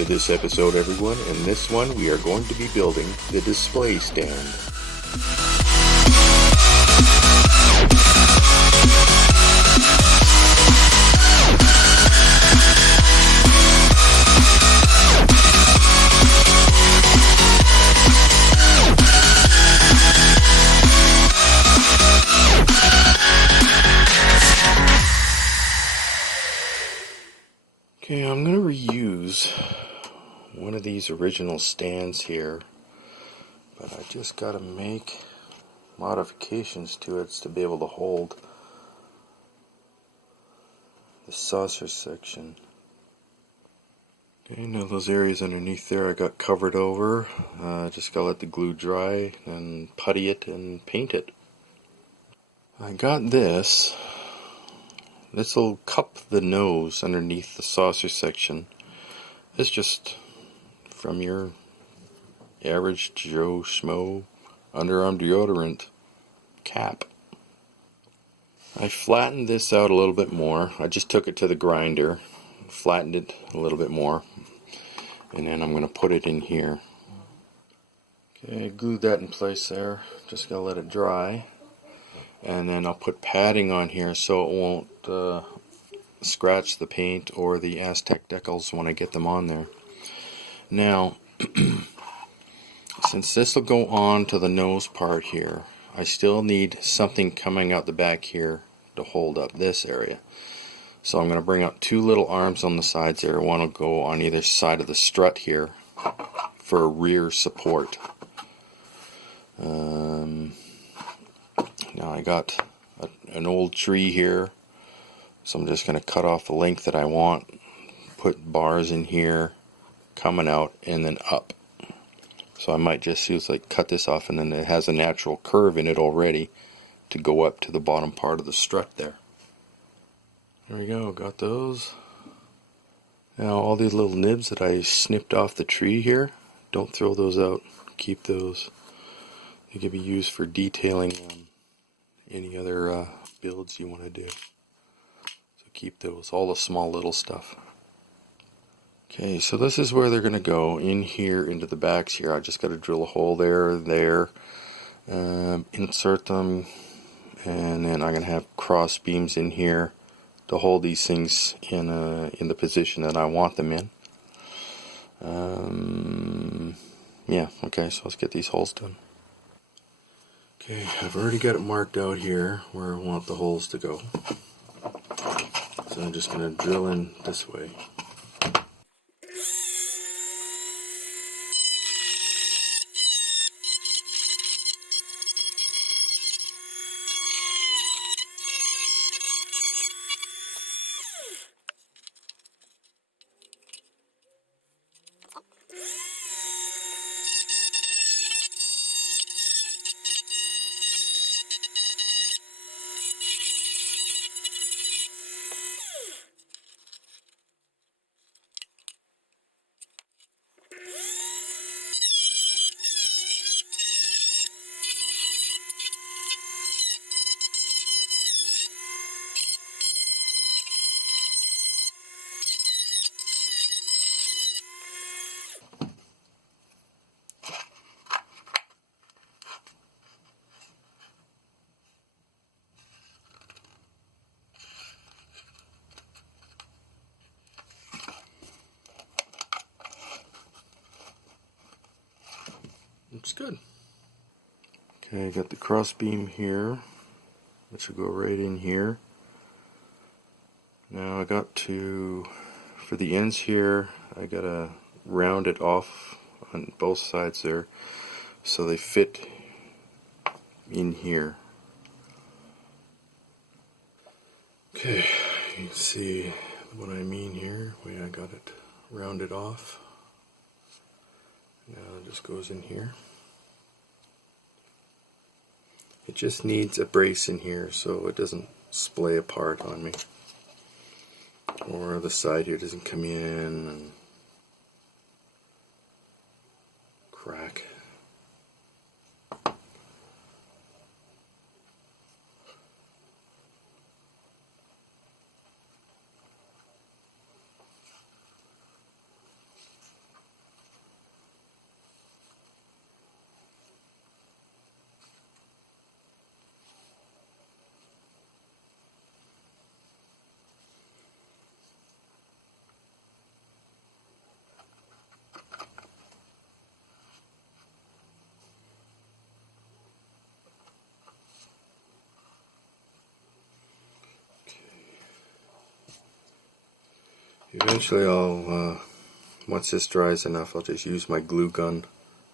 to this episode, everyone. In this one, we are going to be building the display stand. Okay, I'm going to reuse one of these original stands here, but I just got to make modifications to it to be able to hold the saucer section. Okay, now those areas underneath there I got covered over. Just got to let the glue dry and putty it and paint it. I got this. This will cup the nose underneath the saucer section. It's just from your average Joe Schmo underarm deodorant cap. I flattened this out a little bit more. I just took it to the grinder, flattened it a little bit more, and then I'm going to put it in here. Okay, I glued that in place there. Just going to let it dry. And then I'll put padding on here so it won't scratch the paint or the Aztec decals when I get them on there. Now, since this will go on to the nose part here, I still need something coming out the back here to hold up this area. So I'm going to bring up two little arms on the sides there. One will go on either side of the strut here for rear support. Now I got an old tree here, so I'm just going to cut off the length that I want, put bars in here, coming out, and then up. So I might just use cut this off, and then it has a natural curve in it already to go up to the bottom part of the strut there. There we go, got those. Now all these little nibs that I snipped off the tree here, don't throw those out, keep those. They can be used for detailing any other builds you want to do. So keep those, all the small little stuff. Okay, so this is where they're going to go, in here into the backs here. I just got to drill a hole there, insert them, and then I'm going to have cross beams in here to hold these things in the position that I want them in. Yeah, okay, so let's get these holes done. Okay, I've already got it marked out here where I want the holes to go. So I'm just going to drill in this way. Looks good. Okay, I got the cross beam here. That should go right in here. Now I got to, for the ends here, I got to round it off on both sides there so they fit in here. Okay, you can see what I mean here, the way I got it rounded off. Now it just goes in here. It just needs a brace in here so it doesn't splay apart on me. Or the side here doesn't come in and crack. Eventually once this dries enough, I'll just use my glue gun,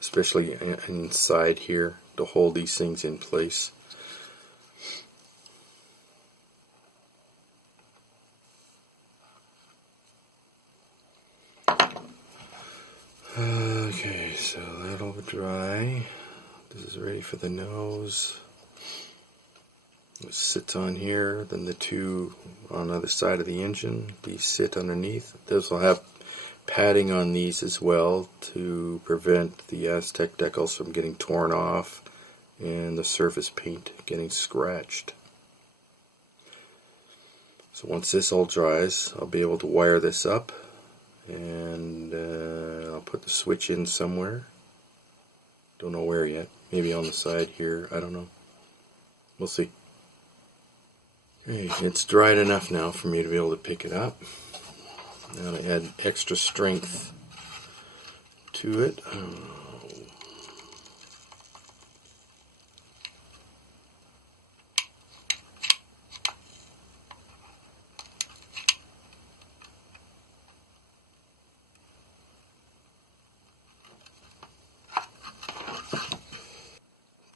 especially inside here, to hold these things in place. Okay, so that'll dry. This is ready for the nose. It sits on here, then the two on the other side of the engine, these sit underneath. Those will have padding on these as well to prevent the Aztec decals from getting torn off and the surface paint getting scratched. So once this all dries, I'll be able to wire this up, and I'll put the switch in somewhere. Don't know where yet. Maybe on the side here. I don't know. We'll see. Okay, it's dried enough now for me to be able to pick it up. Now to add extra strength to it.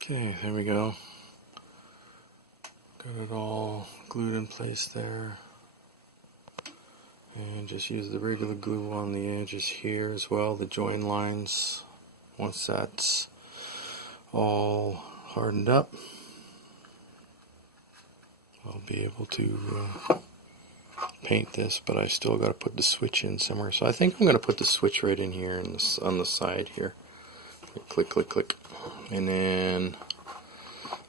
Okay, there we go. Got it all glued in place there. And just use the regular glue on the edges here as well, the join lines. Once that's all hardened up, I'll be able to paint this, but I still got to put the switch in somewhere. So I think I'm going to put the switch right in here on the side here. Click, click, click. And then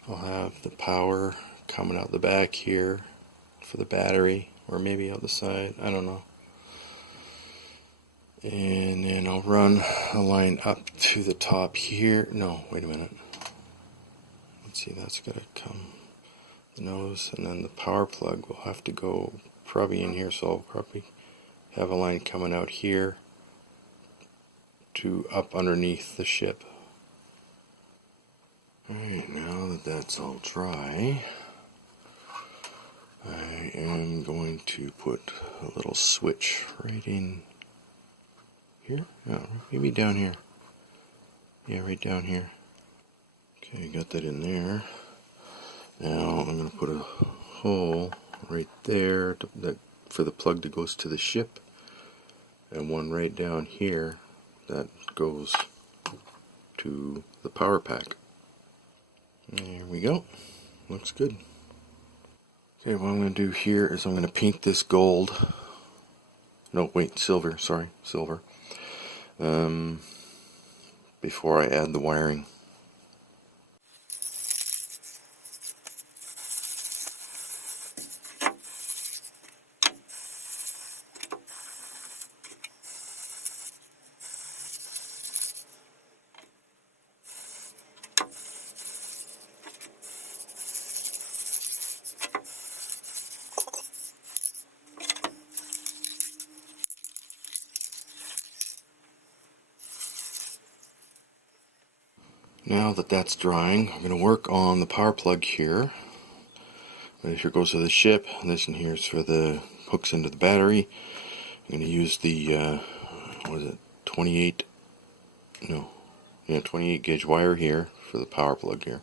I'll have the power coming out the back here for the battery, or maybe out the side, I don't know. And then I'll run a line up to the top here. No, wait a minute. Let's see, that's got to come the nose, and then the power plug will have to go probably in here, so I'll probably have a line coming out here to up underneath the ship. Alright, now that that's all dry, I am going to put a little switch right in here. Oh, maybe down here. Yeah, right down here. Okay, got that in there. Now I'm going to put a hole right there for the plug that goes to the ship, and one right down here that goes to the power pack. There we go. Looks good. Okay, what I'm going to do here is I'm going to paint this gold. No, wait, silver. Sorry, silver. Before I add the wiring. Now that that's drying, I'm going to work on the power plug here. Here goes to the ship. This in here is for the hooks into the battery. I'm going to use the, what is it, 28 gauge wire here for the power plug here.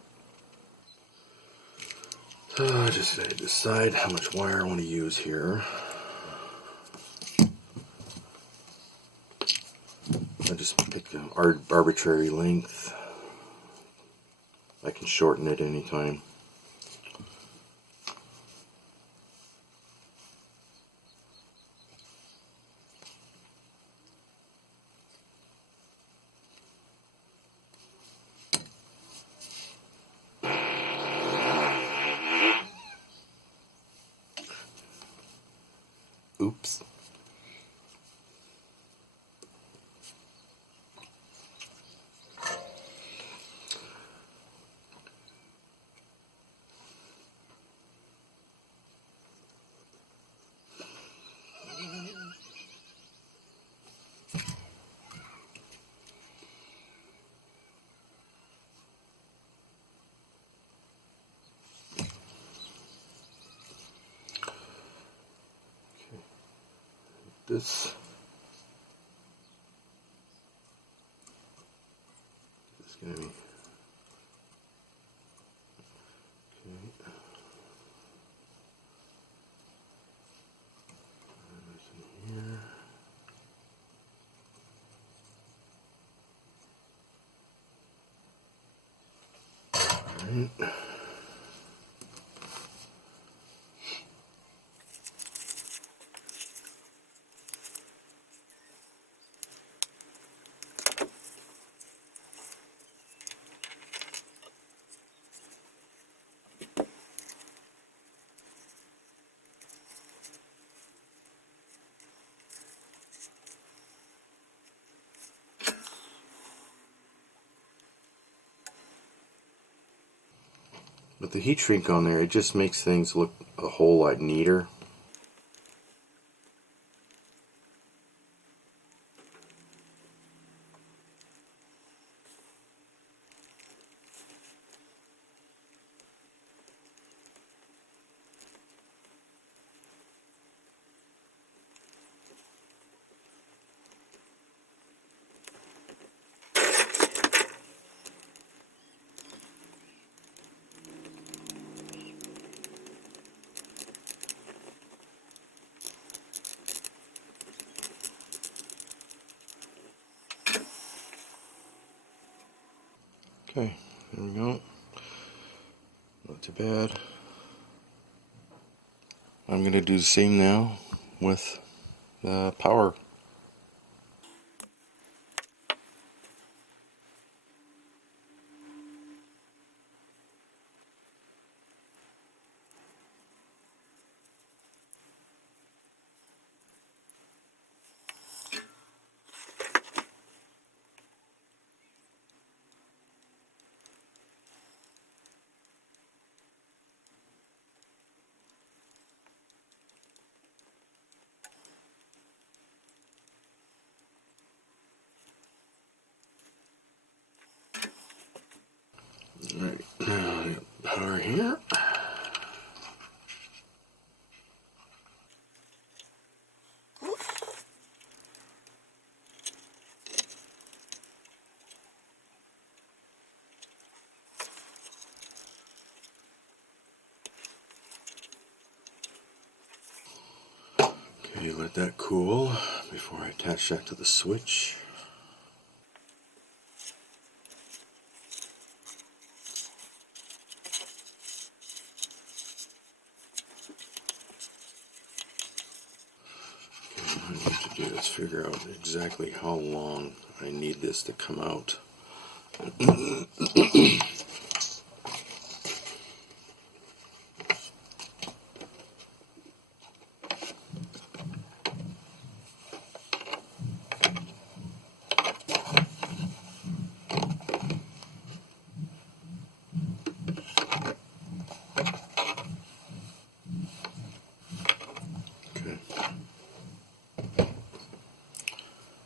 So I just decide how much wire I want to use here. I just pick an arbitrary length. I can shorten it anytime. Oops. this. It's gonna be okay. Here. All right. With the heat shrink on there, it just makes things look a whole lot neater. Okay, there we go. Not too bad. I'm going to do the same now with the power. Alright, now I got power here. Okay, let that cool before I attach that to the switch. Okay, what I need to do is figure out exactly how long I need this to come out. Okay,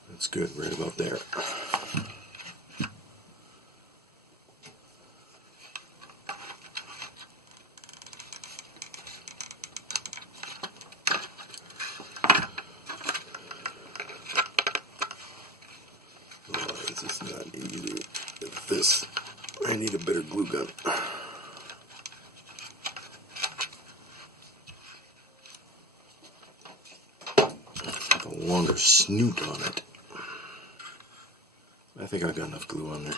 that's good, right about there. It's just not easy with this. I need a better glue gun. A longer snoot on it. I think I've got enough glue on there.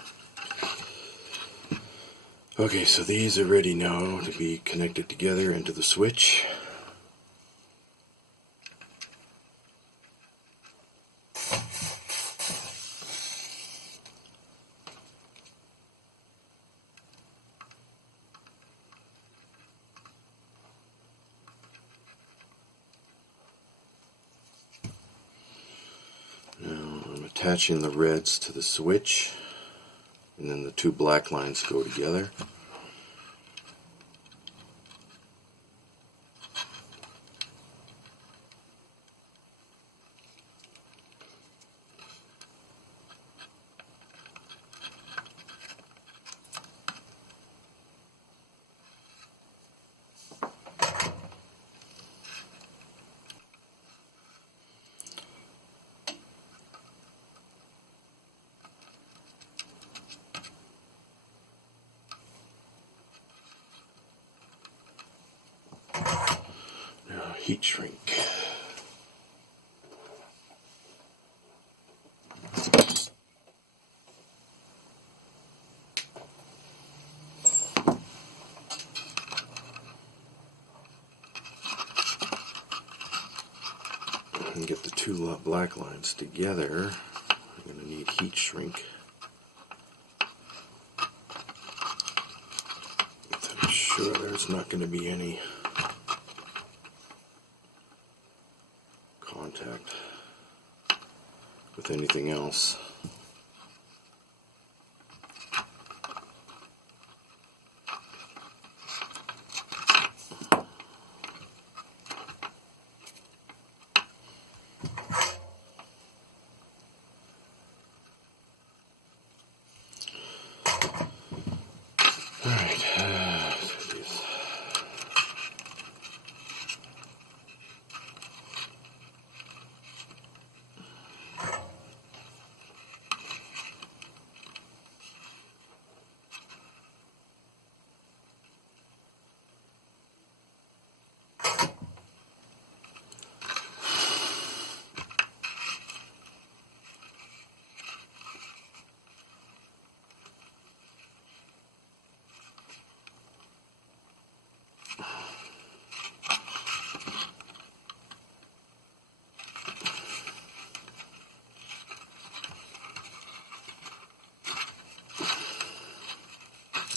Okay, so these are ready now to be connected together into the switch. Now I'm attaching the reds to the switch, and then the two black lines go together. heat shrink. And get the two black lines together, I'm going to need heat shrink. I'm sure there's not going to be any contact with anything else. Alright,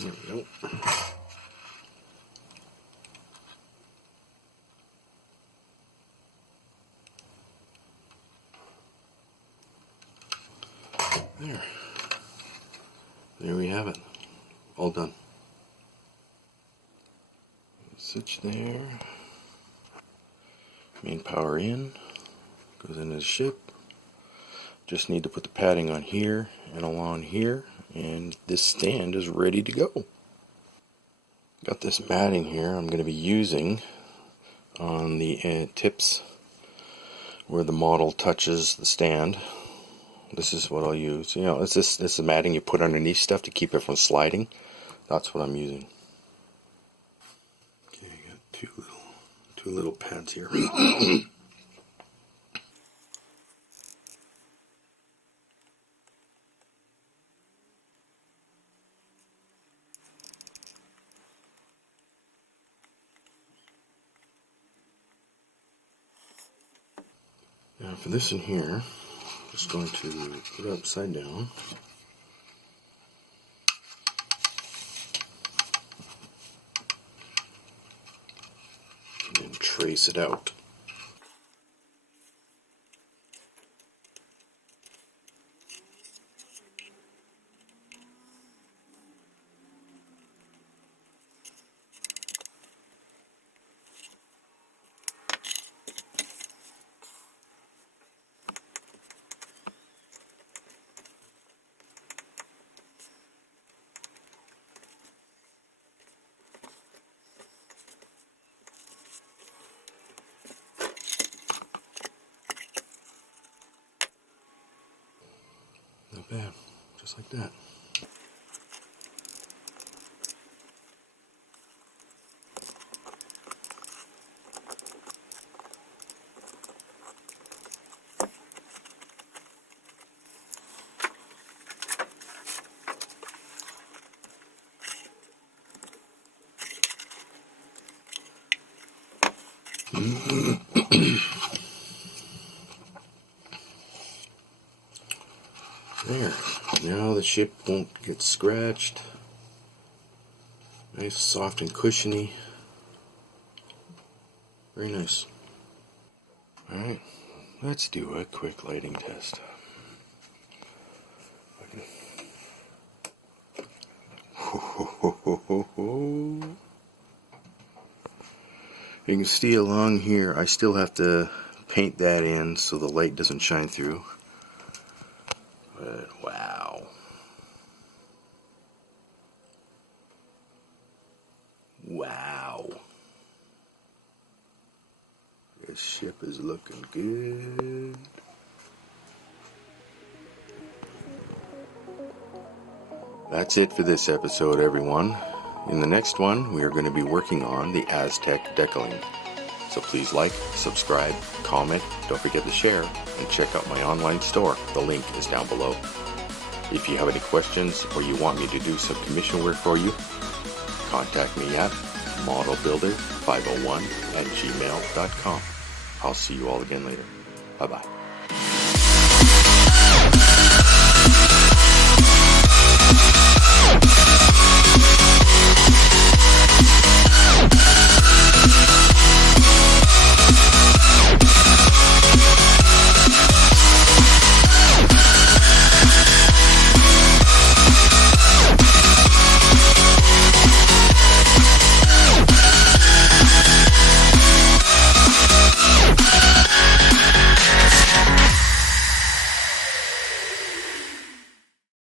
there we go. There we have it. All done. Switch there. Main power in. Goes into the ship. Just need to put the padding on here and along here, and this stand is ready to go. Got this matting here I'm going to be using on the tips where the model touches the stand. This is what I'll use. You know, this is matting you put underneath stuff to keep it from sliding. That's what I'm using. Okay, I got two little pads here. Now for this in here, I'm just going to put it upside down. And then trace it out. Not bad, just like that. There. Now the ship won't get scratched. Nice, soft and cushiony. Very nice. Alright, let's do a quick lighting test. You can see along here, I still have to paint that in so the light doesn't shine through. But wow. Wow. This ship is looking good. That's it for this episode, everyone. In the next one, we are going to be working on the Aztec decaling. So please like, subscribe, comment, don't forget to share, and check out my online store. The link is down below. If you have any questions or you want me to do some commission work for you, contact me at modelbuilder501@gmail.com. I'll see you all again later. Bye-bye.